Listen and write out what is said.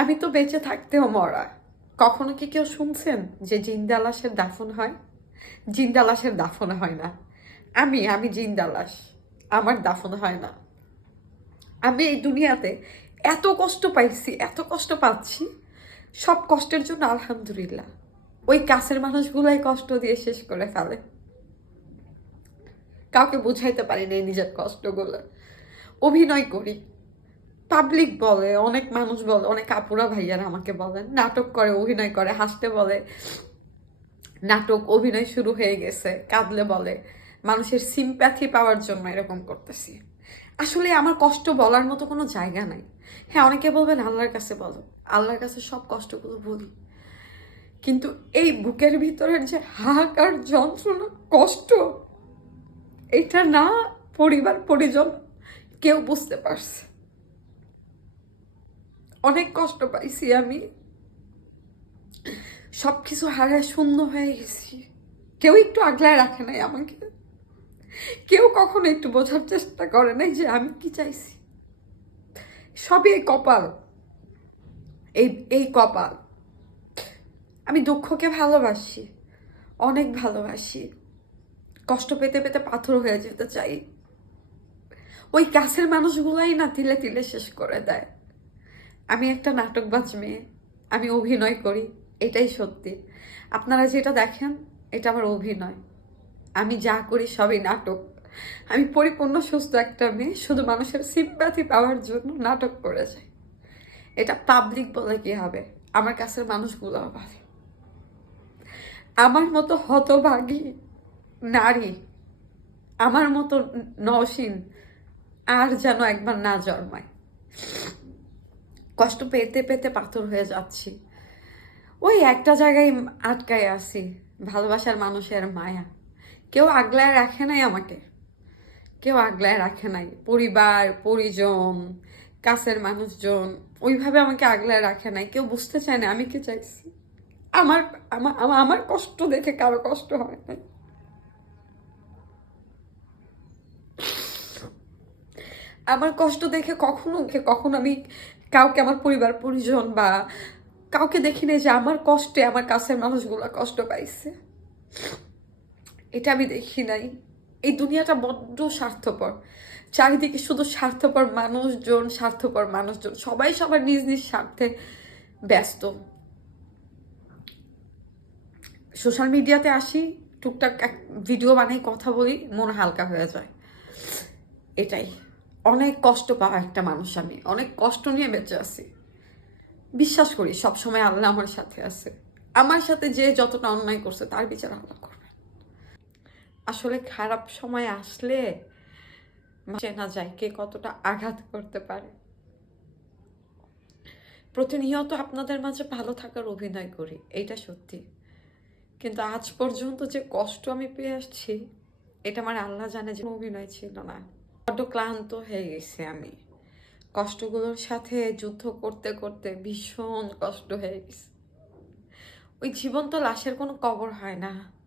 আমি তো বেঁচে থাকতেও মরা। কখনো কি কেউ শুনছেন যে জিন্দা লাশের দাফন হয়? জিন্দা লাশের দাফন হয় না। আমি আমি জিন্দা লাশ আমার দাফন হয় না। আমি এই দুনিয়াতে এত কষ্ট পাইছি, এত কষ্ট পাচ্ছি, সব কষ্টের জন্য আলহামদুলিল্লাহ। ওই কাছের মানুষগুলাই কষ্ট দিয়ে শেষ করে ফেলে। কাউকে বুঝাইতে পারি না নিজের কষ্টগুলো। অভিনয় করি। পাবলিক বলে, অনেক মানুষ বলে, অনেক আপুরা ভাইয়ারা আমাকে বলেন নাটক করে, অভিনয় করে, হাসতে বলে। নাটক, অভিনয় শুরু হয়ে গেছে, কাঁদলে বলে। মানুষের সিম্প্যাথি পাওয়ার জন্য এরকম করতেছি। আসলে আমার কষ্ট বলার মতো কোনো জায়গা নাই। হ্যাঁ অনেকে বলবেন, আল্লাহর কাছে বলো। আল্লাহর কাছে সব কষ্টগুলো বলি। কিন্তু এই বুকের ভিতরের যে হাহাকার যন্ত্রণা, কষ্ট, এটা না পরিবার পরিজন কেউ বুঝতে পারছে। অনেক কষ্ট পাইছি আমি। সব কিছু হারায় শূন্য হয়ে গেছি। কেউ একটু আগলায় রাখে নাই আমাকে। কেউ কখনো একটু বোঝার চেষ্টা করে নাই যে আমি কি চাইছি। সবই এই কপাল। এই এই কপাল। আমি দুঃখকে ভালোবাসি, অনেক ভালোবাসি। কষ্ট পেতে পেতে পাথর হয়ে যেতে চাই। ওই কাছের মানুষগুলাই না তিলে তিলে শেষ করে দেয়। আমি একটা নাটকবাজ মেয়ে। আমি অভিনয় করি। এটাই সত্যি। আপনারা যেটা দেখেন, এটা আমার অভিনয়। আমি যা করি সবই নাটক। আমি পরিপূর্ণ, সুস্থ একটা মেয়ে, শুধু মানুষের সিম্প্যাথি পাওয়ার জন্য নাটক করে যাই। এটা পাবলিক বলে কি হবে? আমার কাছের মানুষগুলো বলে আমার মতো হতভাগী নারী, আমার মতো নসীন আর যেন একবার না জন্মায়। কষ্ট পেতে পেতে পাথর হয়ে যাচ্ছি। ওই একটা জায়গায় আটকায় আছি, ভালোবাসার মানুষের মায়া। কেউ আগলায় রাখে নাই আমাকে। কেউ আগলায় রাখে নাই। পরিবার, পরিজন, কাছের মানুষজন, ওইভাবে আমাকে আগলায় রাখে নাই। কেউ বুঝতে চায় না আমি কি চাইছি। আমার আমার কষ্ট দেখে কারও কষ্ট হয় না আমার কষ্ট দেখে কখনো কখনো আমি কাউকে আমার পরিবার, পরিজন বা কাউকে দেখি যে আমার কষ্টে আমার কাছের মানুষগুলো কষ্ট পাইছে। এটা আমি দেখি নাই। এই দুনিয়াটা বড্ড স্বার্থপর। চারিদিকে শুধু স্বার্থপর মানুষজন স্বার্থপর মানুষজন। সবাই সবার নিজ নিজ স্বার্থে ব্যস্ত। সোশ্যাল মিডিয়াতে আসি, টুকটাক এক ভিডিও বানাই, কথা বলি, মন হালকা হয়ে যায়। এটাই। অনেক কষ্ট পাওয়া একটা মানুষ আমি, অনেক কষ্ট নিয়ে বেঁচে আছি। বিশ্বাস করি সব সময় আল্লাহ আমার সাথে আছে। আমার সাথে যে যতটা অন্যায় করছে, তার বিচার আল্লাহ করবে আসলে খারাপ সময় আসলে চেনা যায় কে কতটা আঘাত করতে পারে। প্রতিনিয়ত আপনাদের মাঝে ভালো থাকার অভিনয় করি, এইটা সত্যি। কিন্তু আজ পর্যন্ত যে কষ্ট আমি পেয়ে আসছি, এটা আমার আল্লাহ জানে যে অভিনয় ছিল না। বড্ড ক্লান্ত হয়ে গেছি আমি। কষ্টগুলোর সাথে যুদ্ধ করতে করতে ভীষণ কষ্ট হয়ে গেছে। ওই জীবন্ত লাশের কোনো কবর হয় না।